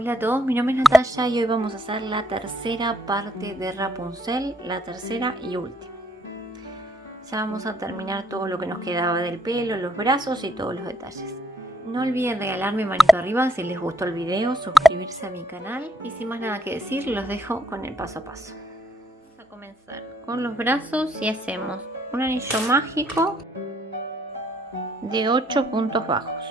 Hola a todos, mi nombre es Natalia y hoy vamos a hacer la tercera parte de Rapunzel, la tercera y última. Ya vamos a terminar todo lo que nos quedaba del pelo, los brazos y todos los detalles. No olviden regalarme manito arriba si les gustó el video, suscribirse a mi canal y sin más nada que decir los dejo con el paso a paso. Vamos a comenzar con los brazos y hacemos un anillo mágico de 8 puntos bajos.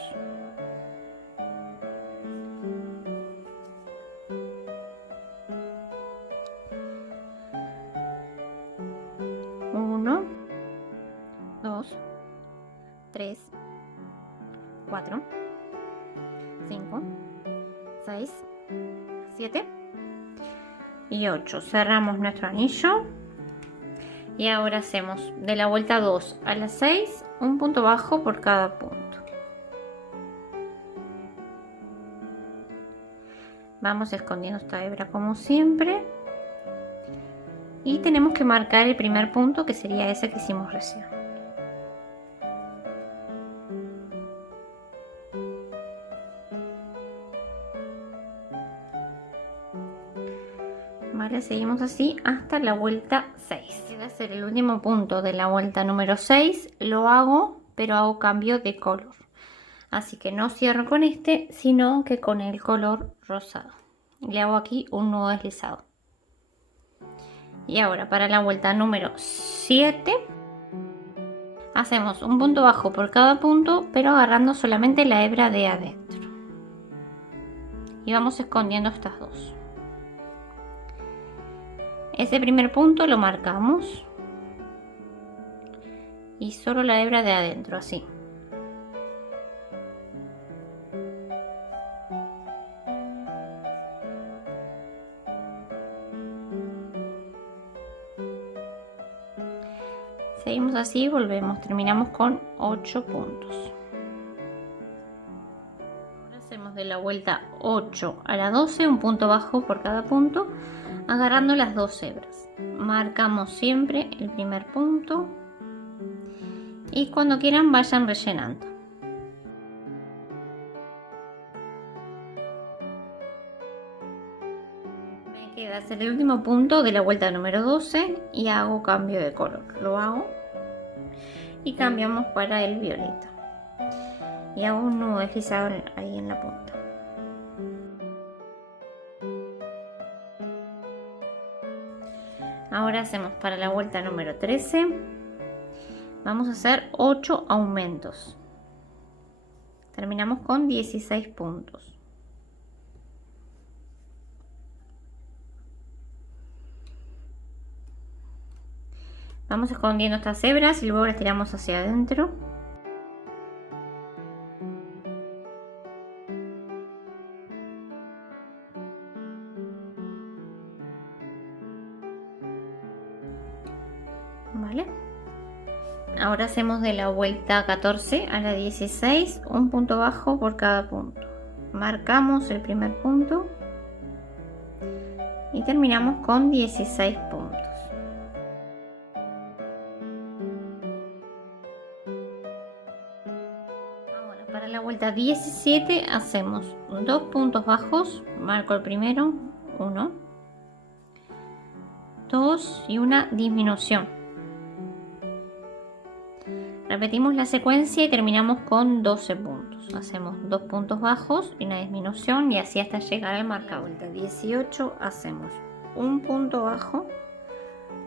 Uno, 2, 3, 4, 5, 6, 7 y 8. Cerramos nuestro anillo y ahora hacemos de la vuelta 2 a la 6 un punto bajo por cada punto. Vamos escondiendo esta hebra como siempre y tenemos que marcar el primer punto, que sería ese que hicimos recién. Vale, seguimos así hasta la vuelta 6. Debe ser el último punto de la vuelta número 6. Lo hago, pero hago cambio de color. Así que no cierro con este, sino que con el color rosado. Le hago aquí un nudo deslizado. Y ahora para la vuelta número 7 hacemos un punto bajo por cada punto, pero agarrando solamente la hebra de adentro. Y vamos escondiendo estas dos. Ese primer punto lo marcamos y solo la hebra de adentro, así. Seguimos así, volvemos, terminamos con 8 puntos. Ahora hacemos de la vuelta 8 a la 12 un punto bajo por cada punto, agarrando las dos hebras. Marcamos siempre el primer punto y cuando quieran vayan rellenando. Me queda hacer el último punto de la vuelta número 12 y hago cambio de color. Lo hago y cambiamos para el violeta y hago un nudo deslizado ahí en la punta. Ahora hacemos para la vuelta número 13, vamos a hacer 8 aumentos, terminamos con 16 puntos. Vamos escondiendo estas hebras y luego las tiramos hacia adentro. Vale. Ahora hacemos de la vuelta 14 a la 16 un punto bajo por cada punto. Marcamos el primer punto y terminamos con 16 puntos. Para la vuelta 17 hacemos 2 puntos bajos, marco el primero, 1, 2 y una disminución. Repetimos la secuencia y terminamos con 12 puntos. Hacemos 2 puntos bajos y una disminución y así hasta llegar al marcador. Vuelta 18 hacemos un punto bajo,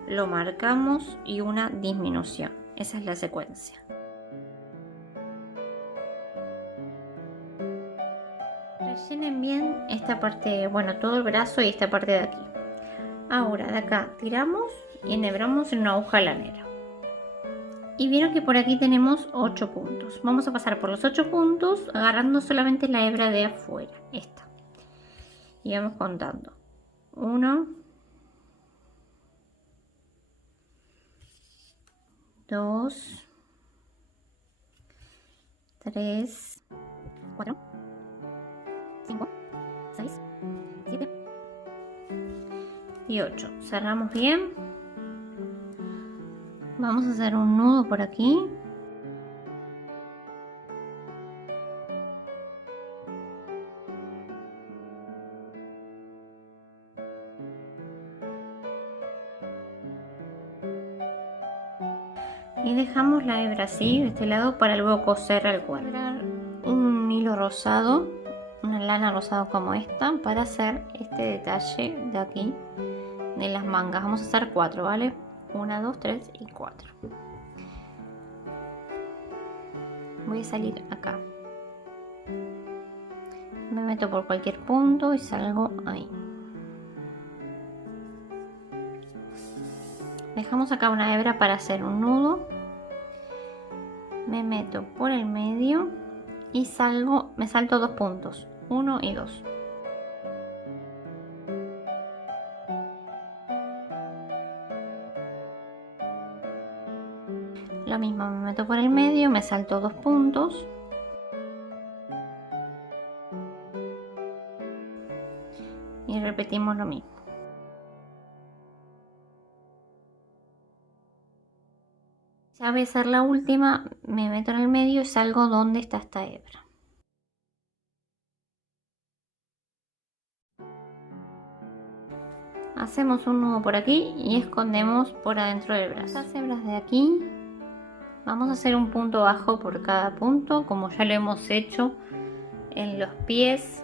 lo marcamos y una disminución. Esa es la secuencia. Rellenen bien esta parte, bueno, todo el brazo y esta parte de aquí. Ahora de acá tiramos y enhebramos en una aguja lanera. Y vieron que por aquí tenemos 8 puntos. Vamos a pasar por los 8 puntos agarrando solamente la hebra de afuera, esta. Y vamos contando. 1, 2, 3, 4, 5, 6, 7 y 8. Cerramos bien. Vamos a hacer un nudo por aquí. y dejamos la hebra así de este lado para luego coser al cuadro. Un hilo rosado, una lana rosada como esta, para hacer este detalle de aquí de las mangas. Vamos a hacer 4, ¿vale? 1, 2, 3 y 4. Voy a salir acá, me meto por cualquier punto y salgo ahí. Dejamos acá una hebra para hacer un nudo, me meto por el medio y salgo, me salto 2 puntos, 1 y 2. Lo mismo, me meto por el medio, me salto 2 puntos y repetimos lo mismo. Ya voy a hacer la última, me meto en el medio y salgo donde está esta hebra. Hacemos un nudo por aquí y escondemos por adentro del brazo. Las hebras de aquí, vamos a hacer un punto bajo por cada punto, como ya lo hemos hecho en los pies,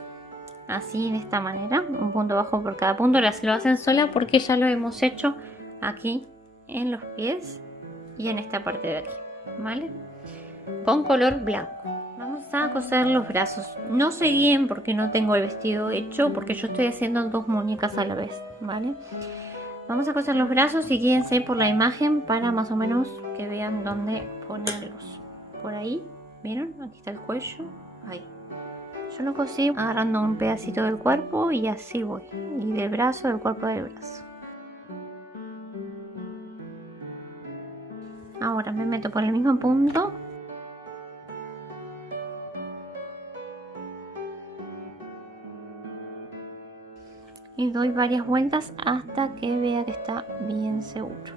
así de esta manera, un punto bajo por cada punto. Ahora se lo hacen sola porque ya lo hemos hecho aquí en los pies y en esta parte de aquí, ¿vale? Con color blanco. Vamos a coser los brazos. No se guíen porque no tengo el vestido hecho, porque yo estoy haciendo 2 muñecas a la vez, ¿vale? Vamos a coser los brazos y guíense por la imagen para más o menos que vean dónde ponerlos. Por ahí, ¿vieron? Aquí está el cuello, ahí. Yo lo cosí agarrando un pedacito del cuerpo y así voy. Y del brazo, del cuerpo del brazo. Ahora me meto por el mismo punto. Y doy varias vueltas hasta que vea que está bien seguro.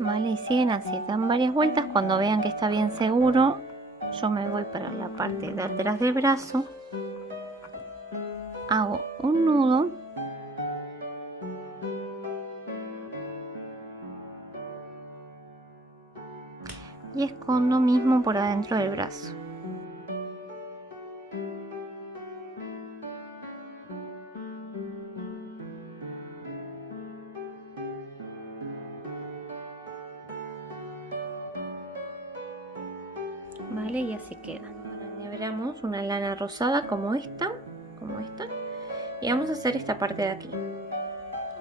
Vale, y siguen así, dan varias vueltas. Cuando vean que está bien seguro, yo me voy para la parte de atrás del brazo, hago un nudo y escondo mismo por adentro del brazo. Vale, y así queda. Ahora enhebramos una lana rosada como esta, y vamos a hacer esta parte de aquí.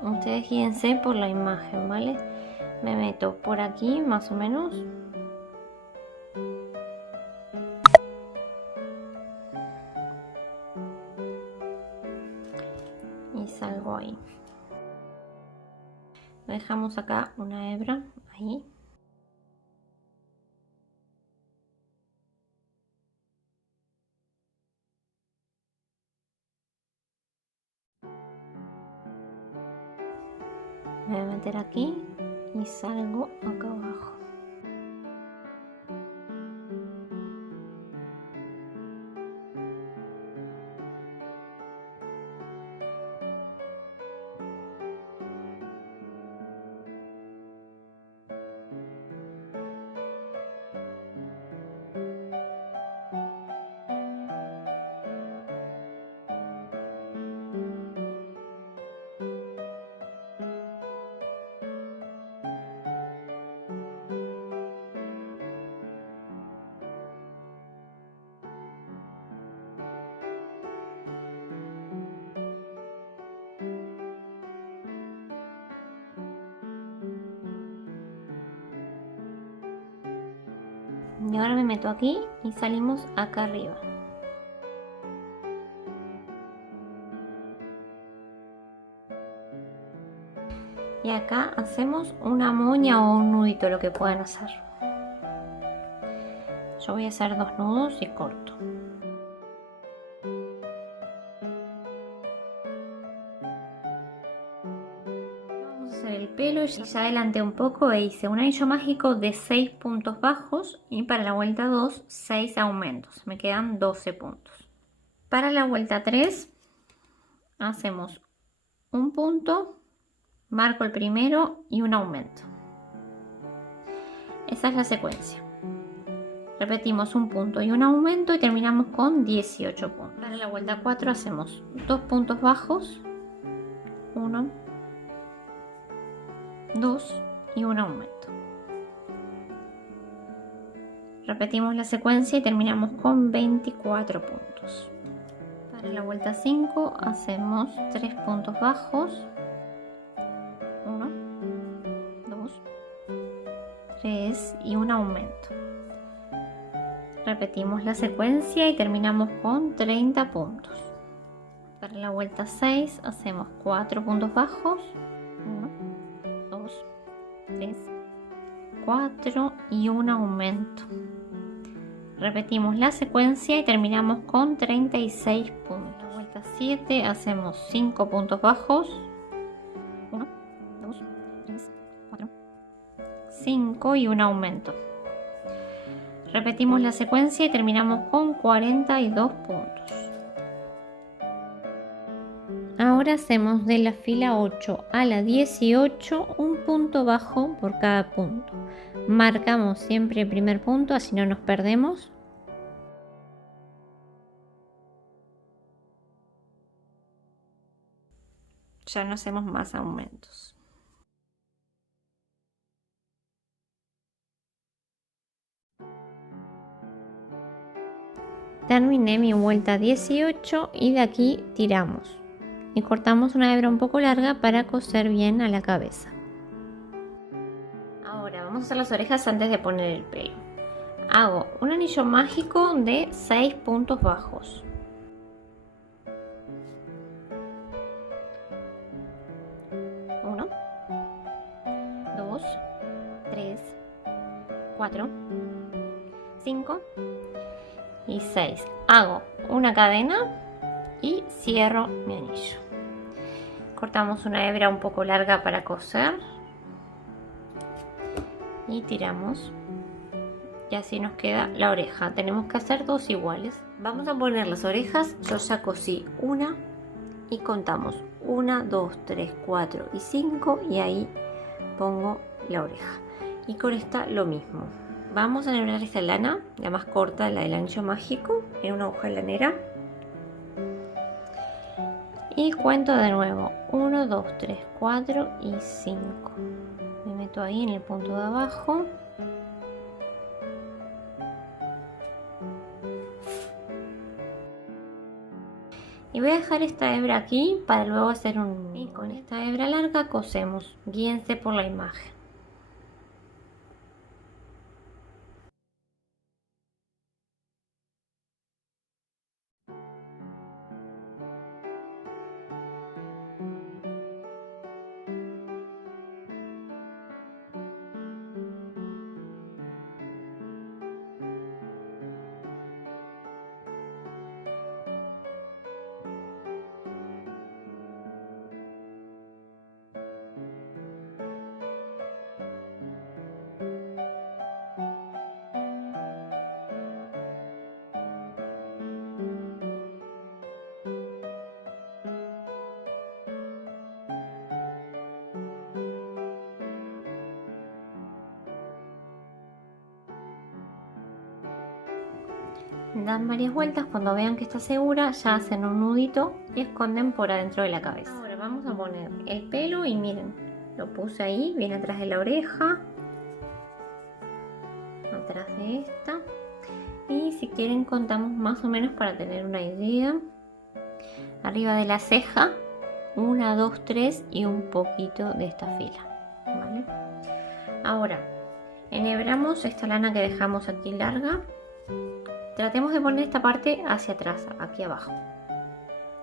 Ustedes guíense por la imagen, ¿vale? Me meto por aquí más o menos. Y salgo ahí. Dejamos acá una hebra, ahí. Me voy a meter aquí y salgo acá abajo. Y ahora me meto aquí y salimos acá arriba. Y acá hacemos una moña o un nudito, lo que puedan hacer. Yo voy a hacer 2 nudos y corto. Vamos a hacer el pelo y ya adelanté un poco e hice un anillo mágico de 6 puntos bajos y para la vuelta 2, 6 aumentos. Me quedan 12 puntos. Para la vuelta 3 hacemos un punto, marco el primero y un aumento. Esa es la secuencia. Repetimos un punto y un aumento y terminamos con 18 puntos. Para la vuelta 4 hacemos 2 puntos bajos, 1, 2 y un aumento. Repetimos la secuencia y terminamos con 24 puntos. Para la vuelta 5 hacemos 3 puntos bajos, 1, 2, 3 y un aumento. Repetimos la secuencia y terminamos con 30 puntos. Para la vuelta 6 hacemos 4 puntos bajos, 1, 2, 3, 4 y un aumento. Repetimos la secuencia y terminamos con 36 puntos. Para la vuelta 7 hacemos 5 puntos bajos, 1, 2, 3, 4, 5 y un aumento. Repetimos la secuencia y terminamos con 42 puntos. Ahora hacemos de la fila 8 a la 18 un punto bajo por cada punto. Marcamos siempre el primer punto, así no nos perdemos. Ya no hacemos más aumentos. Terminé mi vuelta 18 y de aquí tiramos y cortamos una hebra un poco larga para coser bien a la cabeza. Ahora vamos a hacer las orejas antes de poner el pelo. Hago un anillo mágico de 6 puntos bajos. 1, 2, 3, 4, 5 y 6. Hago una cadena y cierro mi anillo. Cortamos una hebra un poco larga para coser y tiramos y así nos queda la oreja. Tenemos que hacer 2 iguales. Vamos a poner las orejas. Yo ya cosí una y contamos 1, 2, 3, 4 y 5 y ahí pongo la oreja. Y con esta lo mismo. Vamos a enhebrar esta lana, la más corta, la del anillo mágico, en una aguja lanera. Y cuento de nuevo, 1, 2, 3, 4 y 5. Me meto ahí en el punto de abajo. Y voy a dejar esta hebra aquí para luego hacer un... Y con esta hebra larga cosemos, guíense por la imagen. Dan varias vueltas, cuando vean que está segura ya hacen un nudito y esconden por adentro de la cabeza. Ahora vamos a poner el pelo y miren, lo puse ahí, viene atrás de la oreja, atrás de esta, y si quieren contamos más o menos para tener una idea. Arriba de la ceja, 1, 2, 3 y un poquito de esta fila, ¿vale? Ahora Enhebramos esta lana que dejamos aquí larga. Tratemos de poner esta parte hacia atrás, aquí abajo.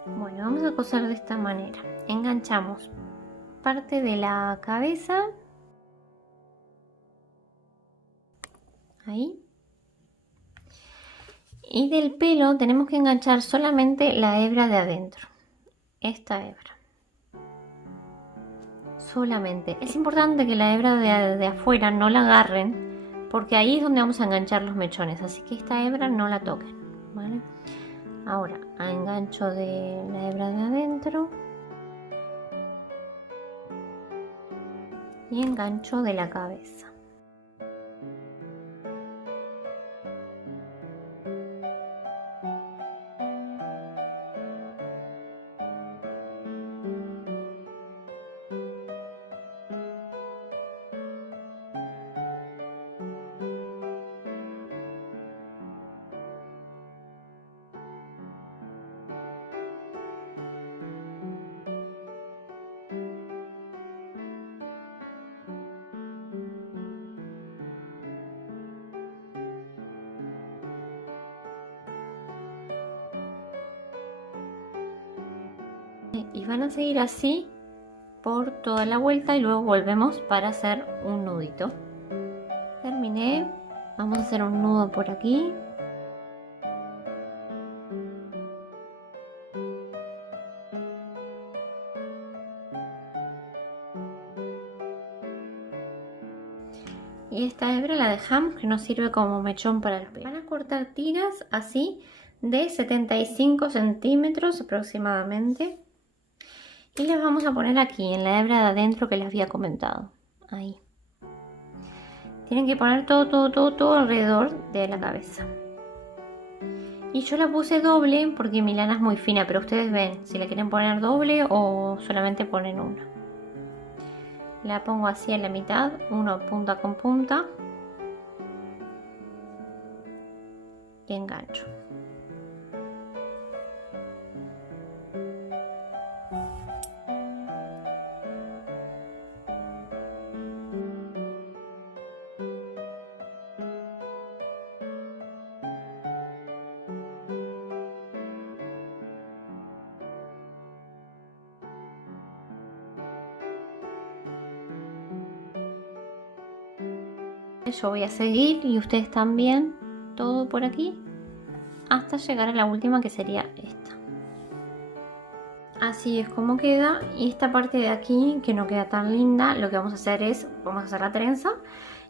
Bueno, vamos a coser de esta manera. Enganchamos parte de la cabeza. Ahí. Y del pelo tenemos que enganchar solamente la hebra de adentro. Esta hebra. Solamente. Es importante que la hebra de afuera no la agarren, porque ahí es donde vamos a enganchar los mechones, así que esta hebra no la toquen, ¿vale? Ahora, engancho de la hebra de adentro y engancho de la cabeza. Y van a seguir así por toda la vuelta y luego volvemos para hacer un nudito. Terminé, vamos a hacer un nudo por aquí. Y esta hebra la dejamos, que nos sirve como mechón para los pelos. Van a cortar tiras así de 75 centímetros aproximadamente. Y las vamos a poner aquí, en la hebra de adentro que les había comentado. Ahí. Tienen que poner todo alrededor de la cabeza. Y yo la puse doble porque mi lana es muy fina, pero ustedes ven si la quieren poner doble o solamente ponen una. La pongo así en la mitad, uno punta con punta. Y engancho. Yo voy a seguir y ustedes también, todo por aquí, hasta llegar a la última, que sería esta. Así es como queda. Y esta parte de aquí, que no queda tan linda, lo que vamos a hacer es, vamos a hacer la trenza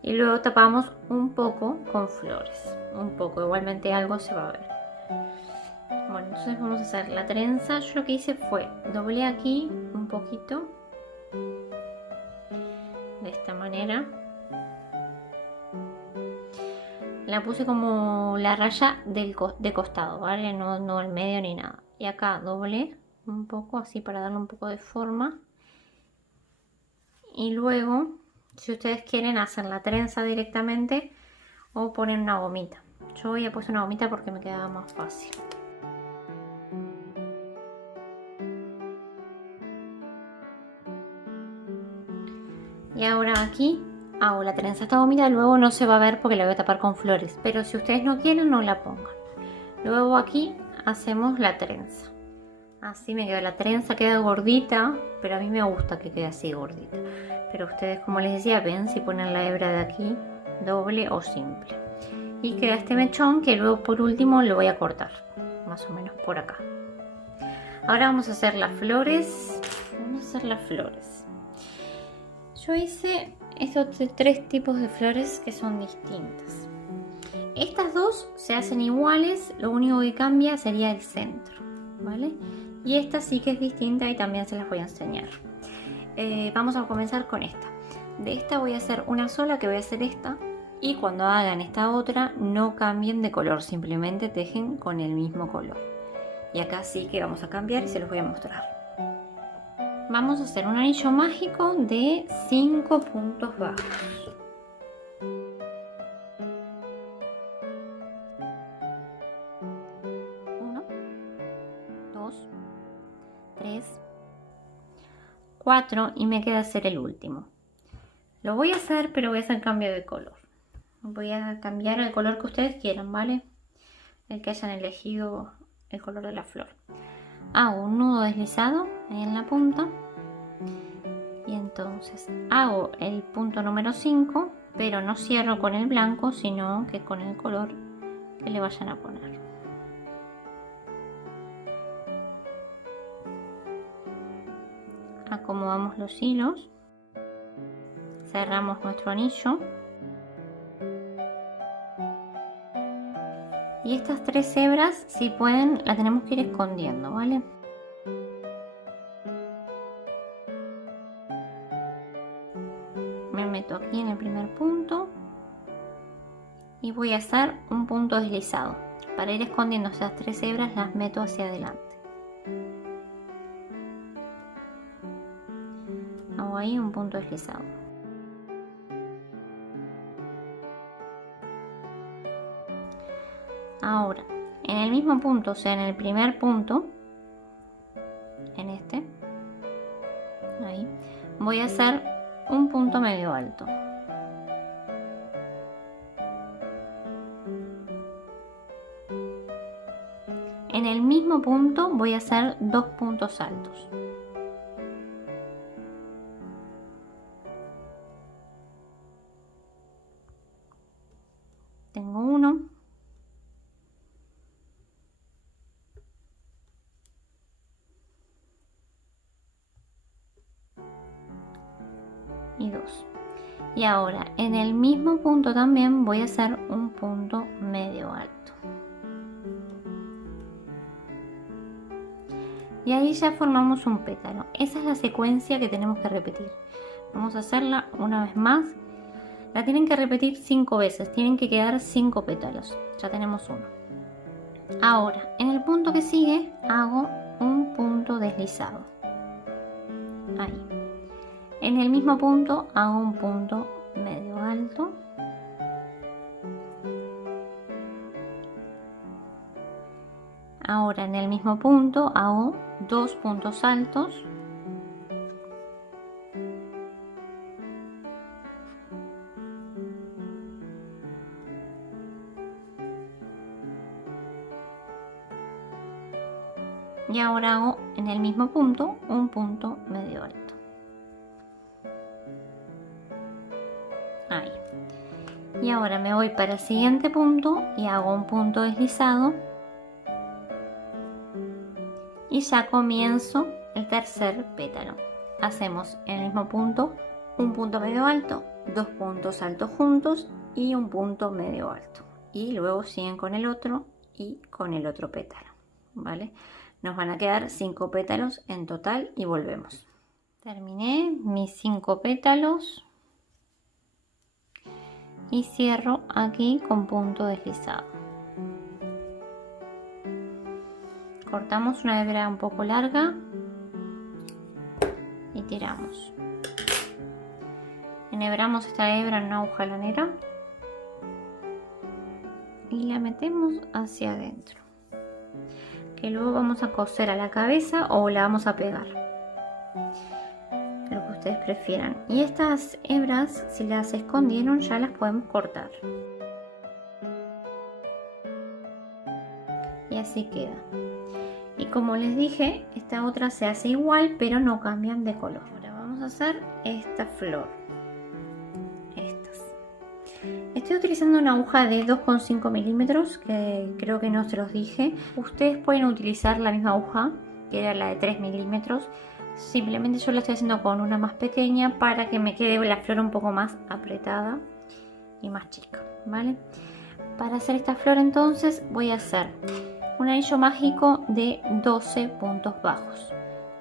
y luego tapamos un poco con flores. Un poco, igualmente algo se va a ver. Bueno, entonces vamos a hacer la trenza. Yo lo que hice fue, doblé aquí un poquito, de esta manera. La puse como la raya de costado, ¿vale? No el medio ni nada. Y acá doblé un poco así para darle un poco de forma. Y luego, si ustedes quieren, hacer la trenza directamente o poner una gomita. Yo voy a poner una gomita porque me quedaba más fácil. Y ahora aquí hago la trenza esta gomita, luego no se va a ver porque la voy a tapar con flores, pero si ustedes no quieren, no la pongan. Luego aquí hacemos la trenza. Así me queda la trenza, queda gordita, pero a mí me gusta que quede así gordita. Pero ustedes, como les decía, ven si ponen la hebra de aquí doble o simple. Y queda este mechón que luego por último lo voy a cortar, más o menos por acá. Ahora vamos a hacer las flores. Yo hice estos tres tipos de flores que son distintas. Estas dos se hacen iguales, lo único que cambia sería el centro, ¿vale? Y esta sí que es distinta y también se las voy a enseñar. Vamos a comenzar con esta. De esta voy a hacer una sola, que voy a hacer esta. Y cuando hagan esta otra, no cambien de color, simplemente tejen con el mismo color. Y acá sí que vamos a cambiar y se los voy a mostrar. Vamos a hacer un anillo mágico de 5 puntos bajos. 1, 2, 3, 4 y me queda hacer el último. Lo voy a hacer, pero voy a hacer cambio de color. Voy a cambiar el color que ustedes quieran, ¿vale? El que hayan elegido el color de la flor. Hago un nudo deslizado ahí en la punta y entonces hago el punto número 5, pero no cierro con el blanco, sino que con el color que le vayan a poner. Acomodamos los hilos, cerramos nuestro anillo y estas 3 hebras, si pueden, las tenemos que ir escondiendo, ¿vale? Me meto aquí en el primer punto y voy a hacer un punto deslizado. Para ir escondiendo esas 3 hebras las meto hacia adelante. Hago ahí un punto deslizado. Ahora, en el mismo punto, o sea, en el primer punto, en este, ahí, voy a hacer un punto medio alto. En el mismo punto voy a hacer 2 puntos altos. Tengo uno. Y 2. Y ahora en el mismo punto también voy a hacer un punto medio alto. Y ahí ya formamos un pétalo. Esa es la secuencia que tenemos que repetir. Vamos a hacerla una vez más. La tienen que repetir 5 veces. Tienen que quedar 5 pétalos. Ya tenemos uno. Ahora, en el punto que sigue, hago un punto deslizado. Ahí. En el mismo punto hago un punto medio alto. Ahora en el mismo punto hago 2 puntos altos. Y ahora hago en el mismo punto un punto medio alto. Ahí. Y ahora me voy para el siguiente punto y hago un punto deslizado. Y ya comienzo el tercer pétalo. Hacemos en el mismo punto un punto medio alto, 2 puntos altos juntos y un punto medio alto. Y luego siguen con el otro y con el otro pétalo, ¿vale? Nos van a quedar 5 pétalos en total y volvemos. Terminé mis 5 pétalos y cierro aquí con punto deslizado. Cortamos una hebra un poco larga y tiramos. Enhebramos esta hebra en una aguja lanera y la metemos hacia adentro, que luego vamos a coser a la cabeza o la vamos a pegar, lo que ustedes prefieran. Y estas hebras, si las escondieron, ya las podemos cortar y así queda. Y como les dije, esta otra se hace igual, pero no cambian de color. Ahora vamos a hacer esta flor. Estoy utilizando una aguja de 2,5 milímetros, que creo que no se los dije. Ustedes pueden utilizar la misma aguja, que era la de 3 milímetros. Simplemente yo la estoy haciendo con una más pequeña para que me quede la flor un poco más apretada y más chica, ¿vale? Para hacer esta flor entonces voy a hacer un anillo mágico de 12 puntos bajos.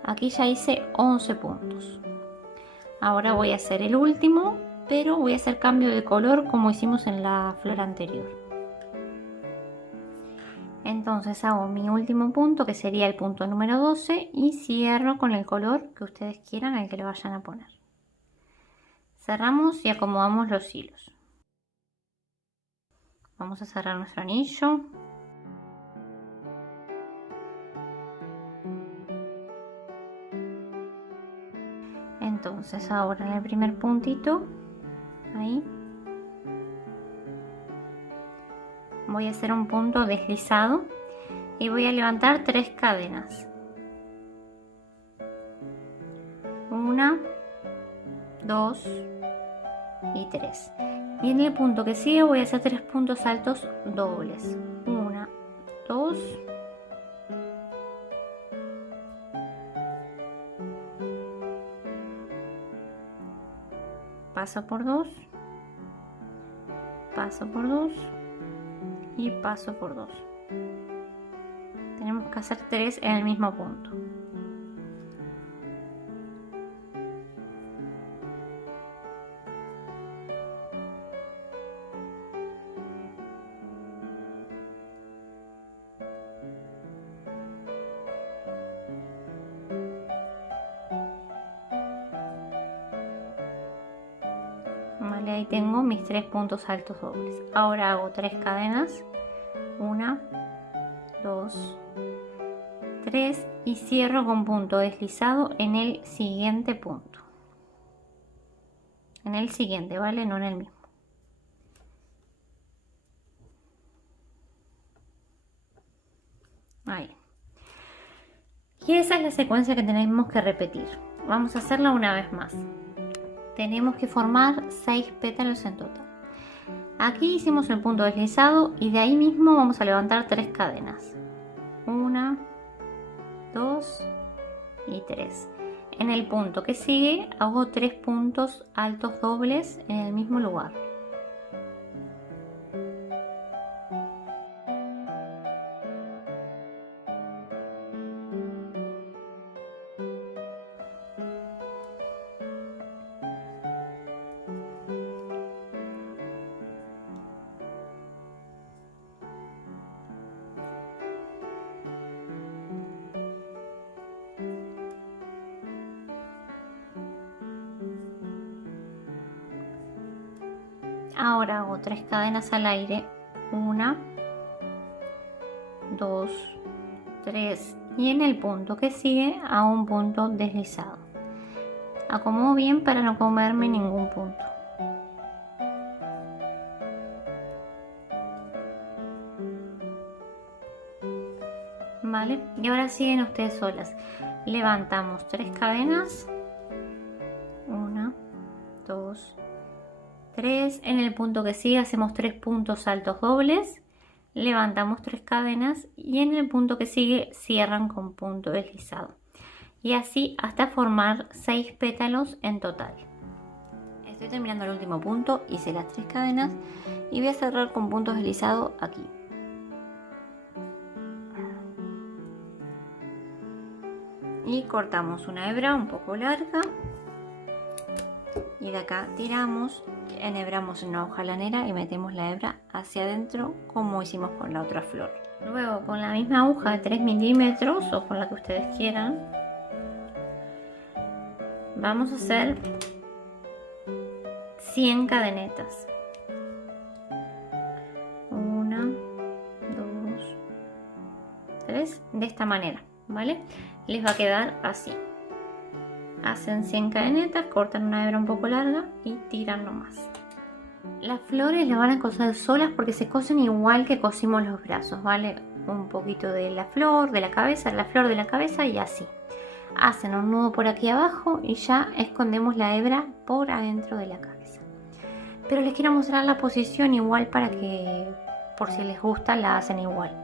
Aquí ya hice 11 puntos. Ahora voy a hacer el último, pero voy a hacer cambio de color como hicimos en la flor anterior. Entonces hago mi último punto, que sería el punto número 12, y cierro con el color que ustedes quieran, al que le vayan a poner. Cerramos y acomodamos los hilos. Vamos a cerrar nuestro anillo. Entonces ahora en el primer puntito, ahí, voy a hacer un punto deslizado y voy a levantar 3 cadenas. 1, 2 y 3. Y en el punto que sigue voy a hacer 3 puntos altos dobles. 1, 2, paso por 2, paso por 2 y paso por 2. Tenemos que hacer 3 en el mismo punto. Vale, ahí tengo mis 3 puntos altos dobles. Ahora hago 3 cadenas. 1, 2, 3 y cierro con punto deslizado en el siguiente punto. En el siguiente, ¿vale? No en el mismo. Ahí. Y esa es la secuencia que tenemos que repetir. Vamos a hacerla una vez más. Tenemos que formar 6 pétalos en total. Aquí hicimos el punto deslizado y de ahí mismo vamos a levantar 3 cadenas. 1, 2 y 3. En el punto que sigue hago 3 puntos altos dobles en el mismo lugar. Ahora hago 3 cadenas al aire, 1, 2, 3 y en el punto que sigue hago un punto deslizado. Acomodo bien para no comerme ningún punto. Vale, y ahora siguen ustedes solas. Levantamos 3 cadenas, 1, 2, 3, en el punto que sigue hacemos 3 puntos altos dobles, levantamos 3 cadenas y en el punto que sigue cierran con punto deslizado. Y así hasta formar 6 pétalos en total. Estoy terminando el último punto, hice las 3 cadenas y voy a cerrar con punto deslizado aquí. Y cortamos una hebra un poco larga y de acá tiramos, enhebramos en una hoja lanera y metemos la hebra hacia adentro como hicimos con la otra flor. Luego con la misma aguja de 3 milímetros o con la que ustedes quieran, vamos a hacer 100 cadenetas. 1, 2, 3, de esta manera, ¿vale? Les va a quedar así. Hacen 100 cadenetas, cortan una hebra un poco larga y tiran nomás. Las flores las van a coser solas porque se cosen igual que cosimos los brazos, ¿vale? Un poquito de la flor, de la cabeza, de la flor de la cabeza y así. Hacen un nudo por aquí abajo y ya escondemos la hebra por adentro de la cabeza. Pero les quiero mostrar la posición igual para que, por si les gusta, la hacen igual.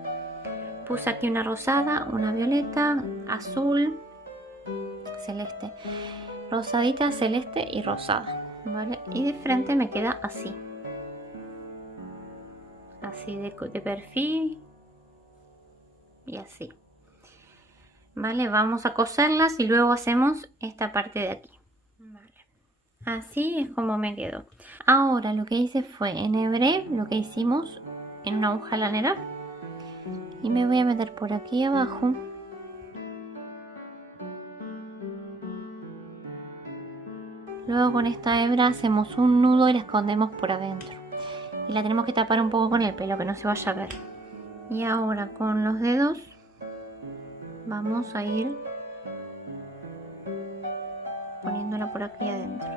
Puse aquí una rosada, una violeta, azul, celeste, rosadita, celeste y rosada, ¿vale? Y de frente me queda así. Así de perfil y así. Vale, vamos a coserlas y luego hacemos esta parte de aquí. Vale. Así es como me quedó. Ahora lo que hice fue enhebré lo que hicimos en una aguja lanera y me voy a meter por aquí abajo. Luego con esta hebra hacemos un nudo y la escondemos por adentro. Y la tenemos que tapar un poco con el pelo que no se vaya a ver. Y ahora con los dedos vamos a ir poniéndola por aquí adentro.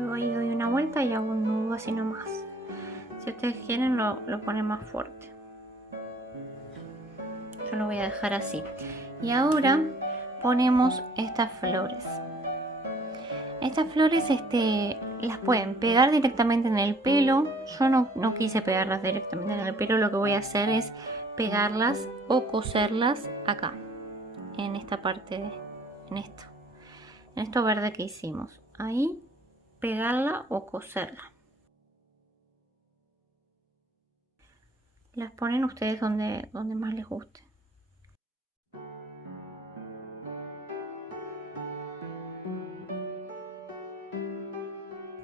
Luego ahí doy una vuelta y hago un nudo así nomás. Si ustedes quieren lo ponen más fuerte. Yo lo voy a dejar así. Y ahora ponemos estas flores. Estas flores las pueden pegar directamente en el pelo. Yo no quise pegarlas directamente en el pelo. Lo que voy a hacer es pegarlas o coserlas acá. En esta parte, en esto verde que hicimos. Ahí, pegarla o coserla. Las ponen ustedes donde más les guste.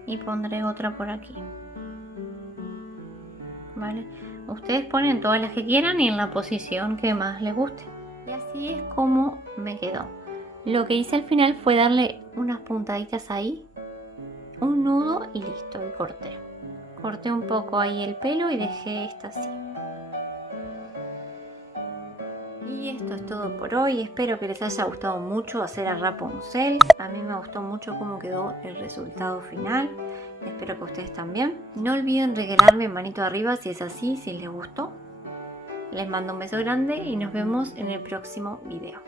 Y pondré otra por aquí. ¿Vale? Ustedes ponen todas las que quieran y en la posición que más les guste. Y así es como me quedó. Lo que hice al final fue darle unas puntaditas ahí, un nudo y listo, y corté. Corté un poco ahí el pelo y dejé esta así. Y esto es todo por hoy. Espero que les haya gustado mucho hacer a Rapunzel. A mí me gustó mucho cómo quedó el resultado final. Espero que ustedes también. No olviden regalarme manito arriba si es así, si les gustó. Les mando un beso grande y nos vemos en el próximo video.